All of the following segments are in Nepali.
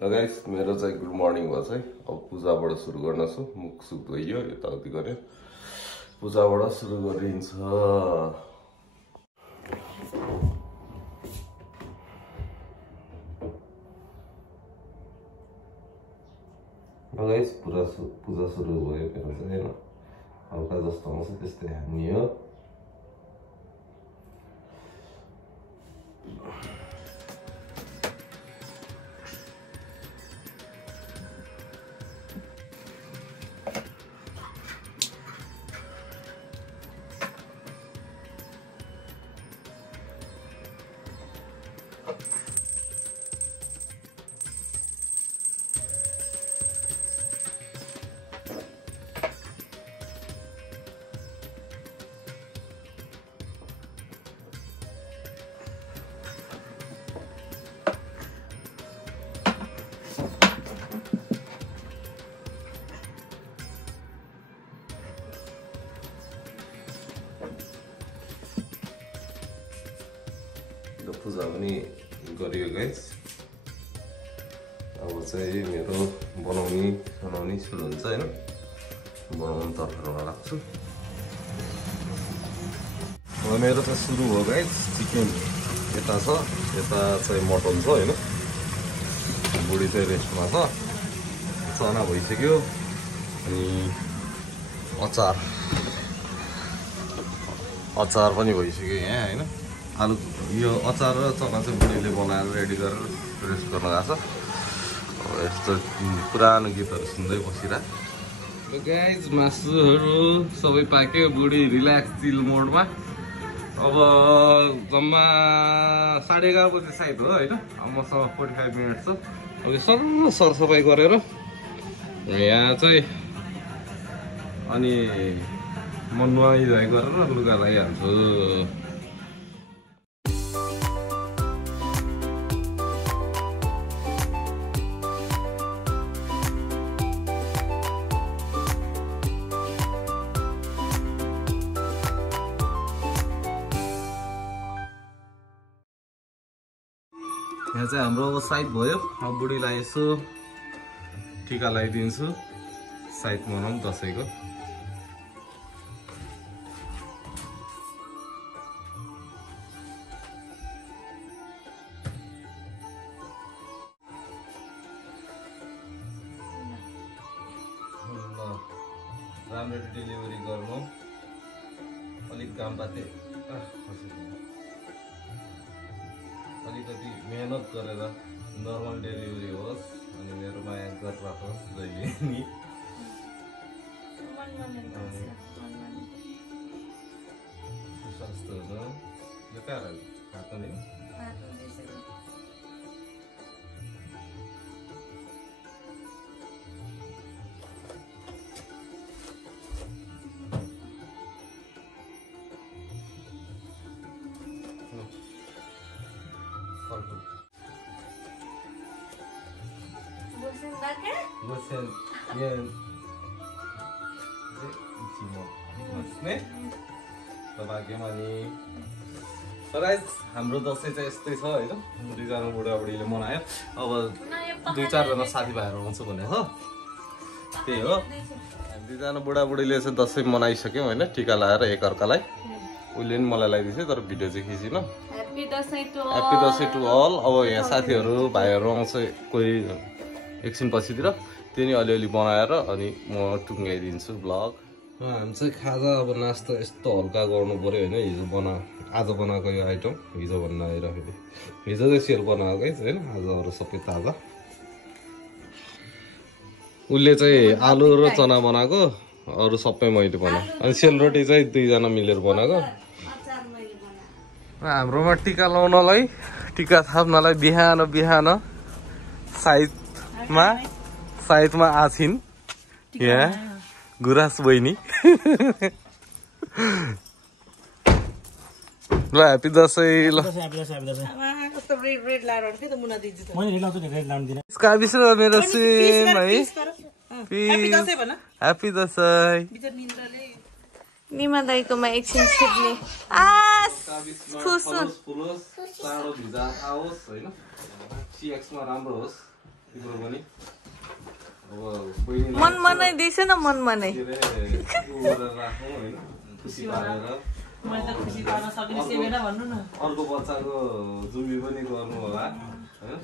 गाइस मेरो चाहिँ गुड मर्निङ भयो चाहिँ अब पूजाबाट सुरु गर्नछु मुख सुख धोइयो यताउति गरे पूजाबाट सुरु गरिन्छ गाइस पूजा सुरु भयो मेरो चाहिँ हैन हल्का जस्तो आउँछ त्यस्तै हान्ने हो पूजा पनि गरियो गाइस अब चाहिँ मेरो बनाउने सुरु हुन्छ हैन बनाउनु तर्फमा लाग्छु अब मेरो चाहिँ सुरु हो गाइस चिकन यता छ यता चाहिँ मटन छ हैन बुढी चाहिँ रेस्टमा छ चना भइसक्यो अनि अचार पनि भइसक्यो यहाँ हैन आलु यो अचार र चना चाहिँ बुढीले बनाएर रेडी गरेर रेस्ट गर्न गएको छ अब यस्तो पुरानो गीतहरू सुन्दै बसिरहेको गाइज मासुहरू सबै पाक्यो बुढी रिल्याक्स चिल मोडमा अब जम्मा 11:30 बजे सायद हो होइन मसँग 45 मिनट छ अब यो सरसफाइ गरेर यहाँ चाहिँ अनि म नुहाइ गरेर लुगा लगाइहाल्छु यहाँ चाहिँ हाम्रो साइड भयो अब बुढीलाई यसो टिका लगाइदिन्छु साइड मनाउँ दसैँको राम्ररी डेलिभरी गर्नु अलिक काम पाते अलिकति मेहनत गरेर नर्मल डेलिभरी होस् अनि मेरो माया गरिराखोस् जहिले नि सस्तो हो यो कहाँ हात नि Bosan ya हाम्रो दसैँ चाहिँ यस्तै छ हैन दुईजना बुढाबुढीले मनायो अब 2-4 जना साथीभाइहरू आउँछ भने हो त्यही हो दुईजना बुढाबुढीले चाहिँ दसैँ मनाइसक्यौँ हैन टिका लगाएर एकअर्कालाई उले नि मलाई लगाइदिन्छ तर भिडियो चाहिँ खिचिन ह्यापी दसैँ टु अल अब यहाँ साथीहरू भाइहरू आउँछ कोही एकछिन पछितिर त्यही अलिअलि बनाएर अनि म टुङ्गाइदिन्छु ब्लग हामी चाहिँ खाजा अब नास्ता यस्तो हल्का गर्नु पर्यो होइन आज बनाएको यो आइटम हिजो भन्न आइरहेको हिजो चाहिँ सेल बनाएको होइन आज अरू सबै ताजा उसले चाहिँ आलु र चना बनाएको अरू सबै मैले बनाएँ अनि सेलरोटी चाहिँ 2 जना मिलेर बनाएको हाम्रोमा टिका लाउनलाई टिका थाप्नलाई बिहान साइडमा आछिन् यहाँ गुराँस बहिनी ल ह्यापी दसैँ ल मेरो सेम है ह्यापी दसैँ निमा दाइकोमा एकछिन छिप्ने खुस चाँडो भिजा आओस् हैन सीएक्स मा राम्रो होस् तिम्रो पनि मन मनै दिएछ न मन मनै राखौँ होइन खुसी पारेर अर्को बच्चाको जुम्बी पनि गर्नु होला होइन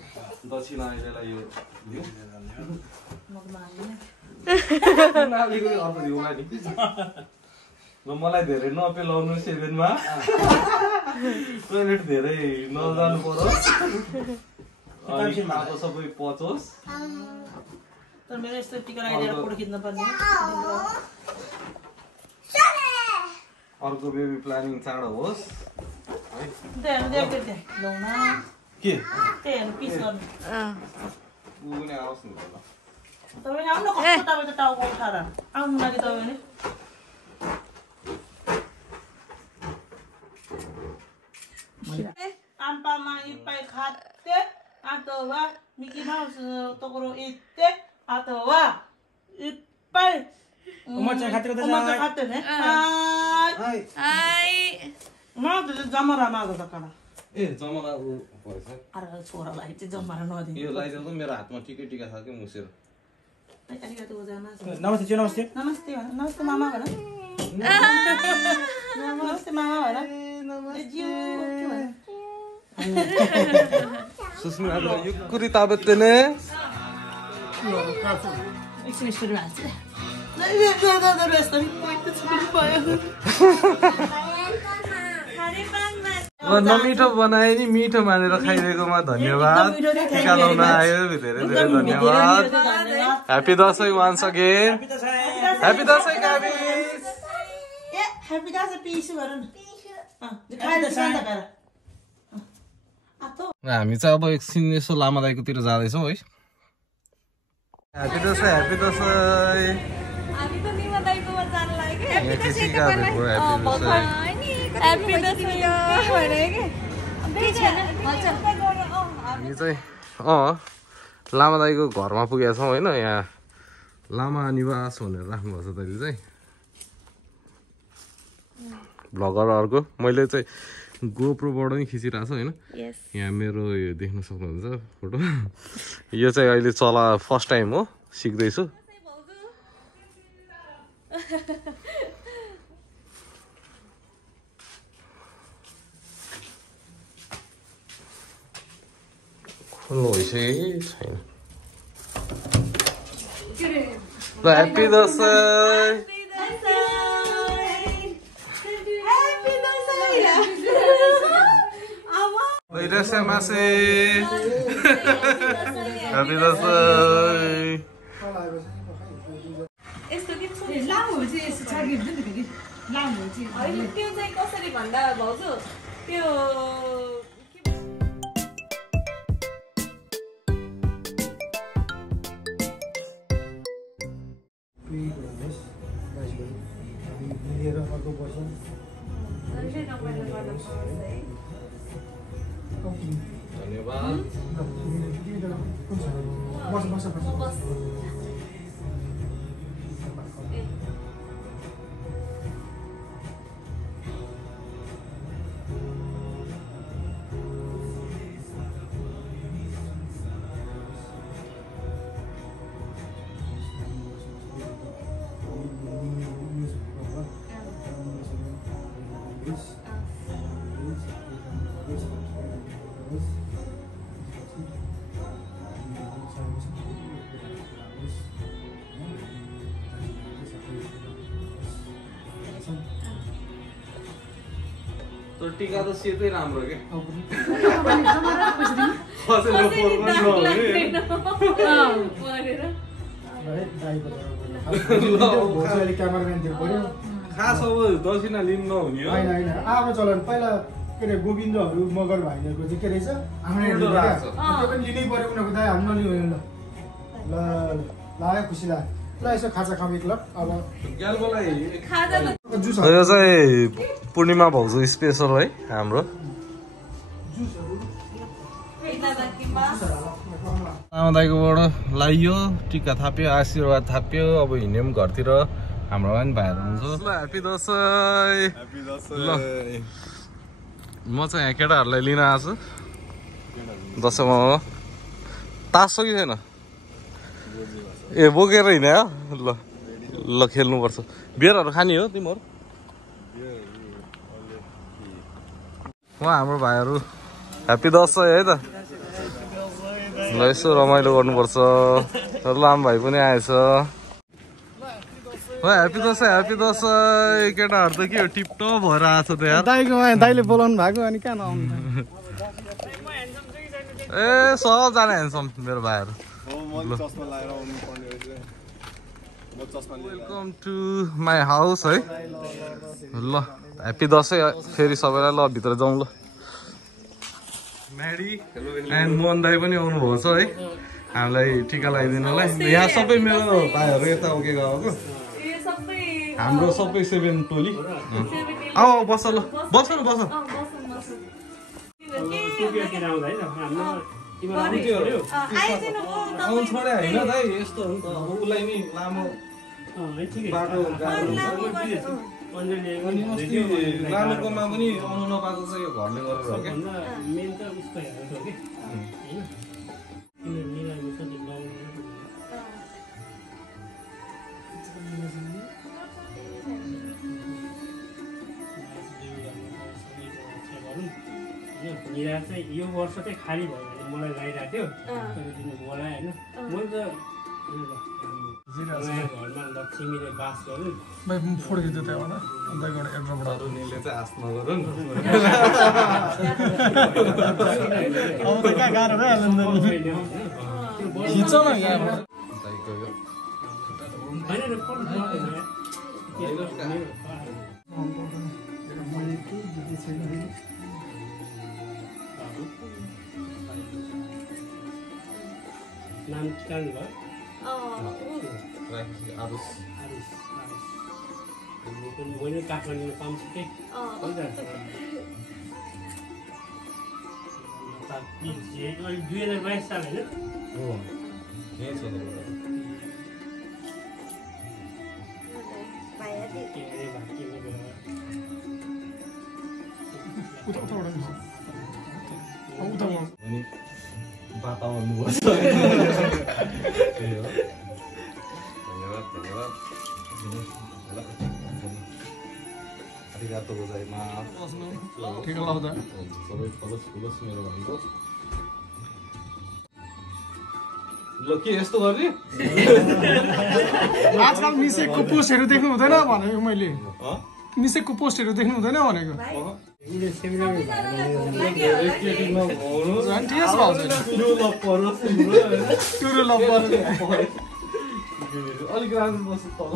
दक्षिणा अहिलेलाई यो दिउँ अर्को दिउँला नि र मलाई धेरै नपेलाउनु 7 मा टोइलेट धेरै नजानु पर्यो अनि सबै पचोस् तर मेरो यस्तो टिका लगाइदिएर फोटो खिच्न पर्ने अर्को बेबी प्लानिङ चाँडो होस् के पिस गर्नु ऊ पनि आओस् नि होला तपाईँ आउनु कस्तो तपाईँ त टाउको उठाएर आउनु लागि तपाईँ आम्पामा इप्पाई खाते अथवा मिकी माउस तोकरो इत्ते अथवा इप्पाई मचा खाते ने हाय माउ त जमरा मागो त काडा ए जमरा उ भएछ अरे छोरालाई चाहिँ जमरा नदिनु यो लगाइदेऊ त मेरो हातमा टिकै टिका छ के मुसेर नमस्ते नमस्ते नमस्ते नमस्ते मामा भन नमस्ते मामा भन सुस्मिता यो कुरी ताबेत्तेने एकछिन स्टोरी हाल्छ नमिठो बनाए नि मिठो मानेर खाइदिएकोमा धन्यवाद टिका लाउन आयो धेरै धेरै धन्यवाद happy Dashain once again happy Dashain काबिस ह्यापी दसैँ पिसु गर न खाइदे शान्त गर हामी चाहिँ अब एकछिन यसो लामा दाइकोतिर जाँदैछौँ है ह्यापी दसैँ ह्यापी दसैँ हामी त निमा दाइकोमा जान लाग्यो ह्यापी दसैँ हामी चाहिँ लामा दाइको घरमा पुगेका छौँ होइन यहाँ लामा निवास भनेर राख्नुभएको छ तैँले चाहिँ भ्लगरहरूको मैले चाहिँ गोप्रोबाट नि खिचिरहेको छु होइन यहाँ मेरो यो देख्न सक्नुहुन्छ फोटो यो चाहिँ अहिले चला फर्स्ट टाइम हो सिक्दैछु खुल्नु भइसक्यो कि छैन ल happy Dashain Irashamase. Happy Dasai. यस्तो के छ लामो चाहिँ यस्तो छागिन्छ नि फेरि लामो चाहिँ हैन त्यो चाहिँ कसरी भन्दा भाउजू त्यो धन्यवाद तो टीका तो सेतै राम्रो के खास अब दक्षिणा लिनु नहुने हो हैन हैन आफ्नो चलन पहिला के रे गोविन्दहरू मगर भाइहरूको चाहिँ के रहेछ हाम्रो त्यो पनि लिनै पर्यो उनीहरूको दाइ हाम्रो नलिनु ल ल लाग्यो खुसी लाग्यो ल यसो खाजा खाऊ एक लट अब यो चाहिँ पूर्णिमा भाउजू स्पेसल है हाम्रो आमा दाइकोबाट लाइयो टिका थाप्यो आशीर्वाद थाप्यो अब हिँड्यो पनि घरतिर हाम्रो पनि भाइहरू हुन्छ ल ह्यापी दसैँ ल म चाहिँ यहाँ केटाहरूलाई लिन आएको छु दसैँमा तास छ कि छैन ए बोकेर हिँड्यो ल ल खेल्नुपर्छ बियरहरू खाने हो तिमीहरू हाम्रो भाइहरू ह्याप्पी दसैँ है त ल यसो रमाइलो गर्नुपर्छ लाम भाइ पनि आएछ ह्याप्पी दसैँ केटाहरू त के हो टिपटप भएर आएको छ त यार दाइले बोलाउनु भएको अनि कहाँ नआउनु ए सबजना हेर्छौँ मेरो भाइहरू वेलकम टु माई हाउस है ल ह्याप्पी दसैँ फेरि सबैलाई ल भित्र जाउँ ल म्याडी एन्ड मोहन दाई पनि आउनुभएको छ है हामीलाई टिका लगाइदिनलाई यहाँ सबै मेरो भाइहरू यता उके गएको हाम्रो सबै 7 टोली आऊ बस ल बस न बस आउनु छोडे होइन दाइ यस्तो हो नि त अब उसलाई नि लामो बाटो गाह्रो हुन्छ अनि अस्ति लामोकोमा पनि आउनु नपाएको छ यो घरले गरेर हो क्या निराश चाहिँ यो वर्ष चाहिँ खाली भयो भने मलाई लगाइरहेको थियो मलाई होइन मैले त घरमा लक्ष्मीले बास गर्नु फोडिदियो त्यहाँबाट अन्त एड्रोबाट रुनीले चाहिँ आश नगरौँ अब त कहाँ गाह्रो भइहाल्यो खिचौ न यहाँबाट नाम जान्नु भयो मैले काठमाडौँमा पाउँछु कि 2022 साल होइन वातावरण बस्छ arigato gozaimasu ठिक लाउँदा सबै फलोस मेरो भाइको ल के यस्तो गर्ने आजकल मिसेकको पोस्टहरू देख्नु हुँदैन भनेको मैले मिसेकको पोस्टहरू देख्नु हुँदैन भनेको अलिक राम्रो बस्छ तल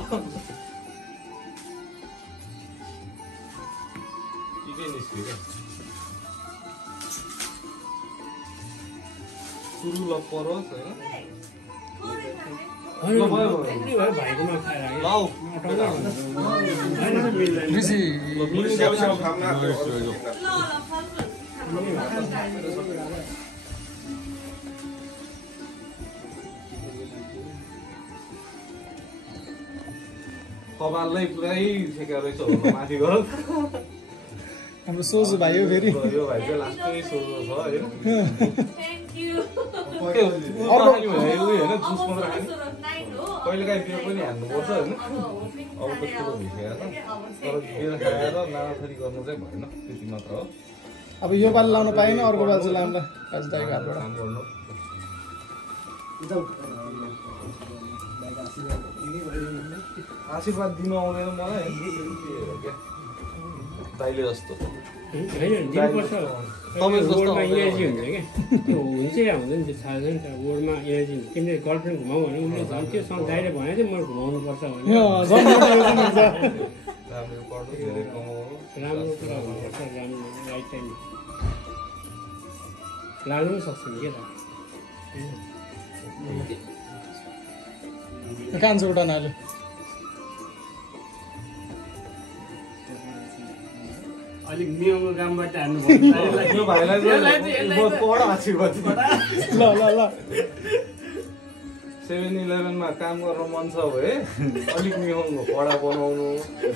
सुरु लपरोस् कपाललाई पुरै ठेका रहेछ माथि गर हाम्रो सोझो भाइ हो फेरि यो भाइ चाहिँ लास्टै सोझो छ होइन जुस मात्र कहिले काहीँ बियर पनि हाल्नुपर्छ होइन अब त ठुलो भइसक्यो तर बियर खाएर नानाथरी गर्नु चाहिँ भएन त्यति मात्र हो अब यो पालि लाउनु पाएन अर्को पालि चाहिँ लाउँला दाजुदाइको हातबाट काम गर्नु आशीर्वाद दिनु आउँदैन मलाई दाइले जस्तो वर्डमा इनर्जी हुन्छ क्या त्यो हुन्छ या हुँदैन त्यो थाहा छैन तर वर्डमा इनर्जी हुन्छ तिमीले गर्लफ्रेन्ड घुमाऊ भने उसले झन् त्योसँग दाइले भने चाहिँ मैले घुमाउनु पर्छ भने राम्रो कुरा हुनुपर्छ राम्रो राइट टाइम लाग्नु पनि सक्छ नि क्या त कान्छ उठान हाल्यो अलिक नियमको कामबाट हान्नु यो भाइलाई पढ आशीर्वाद ल ल ल 7-11 मा काम गर्न मन छ भए अलिक नियमको पढा बनाउनु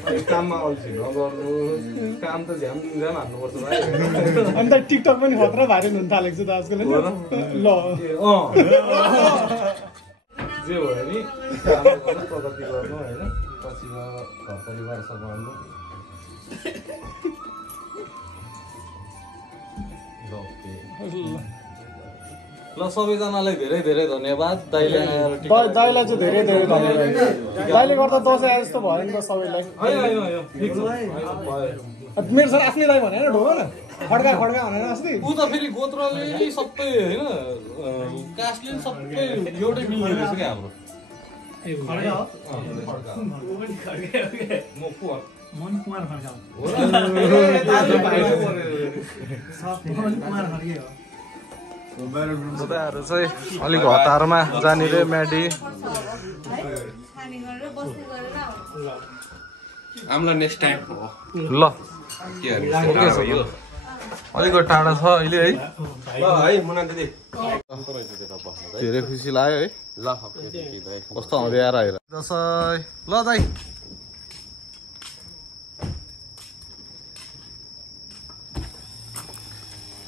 अलिक काममा अल्छी नगर्नु काम त झ्याम हान्नुपर्छ भाइ अन्त टिकटक पनि खतरा भाइरल हुन थालेको छ त आजकल ल जे भयो नि राम्रो गर्नु प्रगति गर्नु होइन पछि घर परिवार सम्हाल्नु ल सबैजनालाई धेरै धेरै धन्यवाद दाइले आएर दाइलाई चाहिँ धेरै धेरै धन्यवाद दाइले गर्दा दसैँ आए जस्तो भयो नि त सबैलाई मेरो सर आफ्नै दाइ भनेर ढोग न खड्का खड्का भनेर अस्ति ऊ त फेरि गोत्रले सबै होइन कास्टले सबै एउटै मिल्ने रहेछ क्या हाम्रो बुदाहरू चाहिँ अलिक हतारमा जाने रे म्याडी हामीलाई नेक्स्ट टाइम ल अलिक टाढा छ अहिले है धेरै खुसी लाग्यो है ल कस्तो आउँदै आएर आएर दसैँ ल दाइ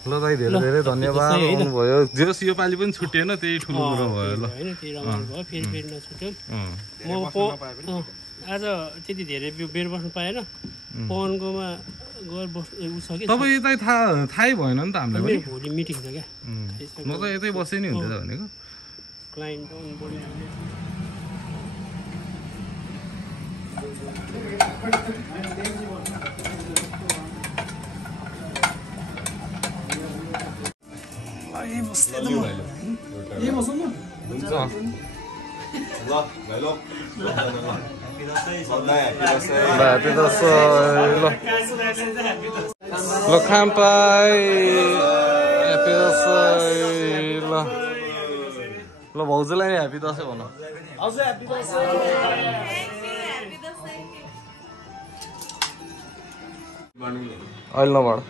ल दाइ धेरै धेरै धन्यवाद आउनुभयो जेस यो पालि पनि छुट्टिएन त्यही ठुलो कुरो भयो ल होइन त्यही रमाइलो भयो फेरि फेरि नछुट्यो म आज त्यति धेरै बेर बस्नु पाएन पवनकोमा गएर बस्नु उ छ कि तपाईँ यतै थाहै भएन नि त हामीलाई पनि भोलि मिटिङ छ क्या म त यतै बसे नि हुन्थ्यो भनेको क्लाइन्ट Happy दसैँ ल खामपाई ह्याप्पी दसैँ ल भाउजूलाई नि ह्याप्पी दसैँ भन अहिले नबाट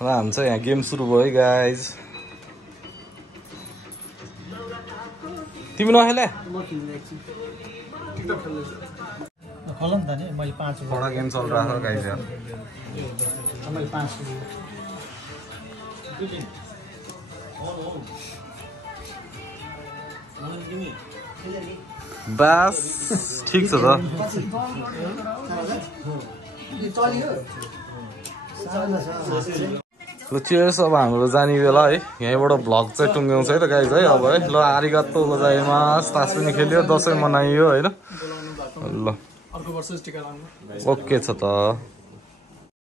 र हामी चाहिँ यहाँ गेम सुरु भयो है गाइज तिमी नखेले बड़ा गेम चल रहा है गाइस यार बस ठीक छ त ल चियर्स अब हाम्रो जाने बेला है यहीँबाट भ्लग चाहिँ टुङ्ग्याउँछ है त गाइज है अब है ल आरिगातो गोजाइमास तास पनि खेल्यो दसैँ मनाइयो होइन ल ओके छ त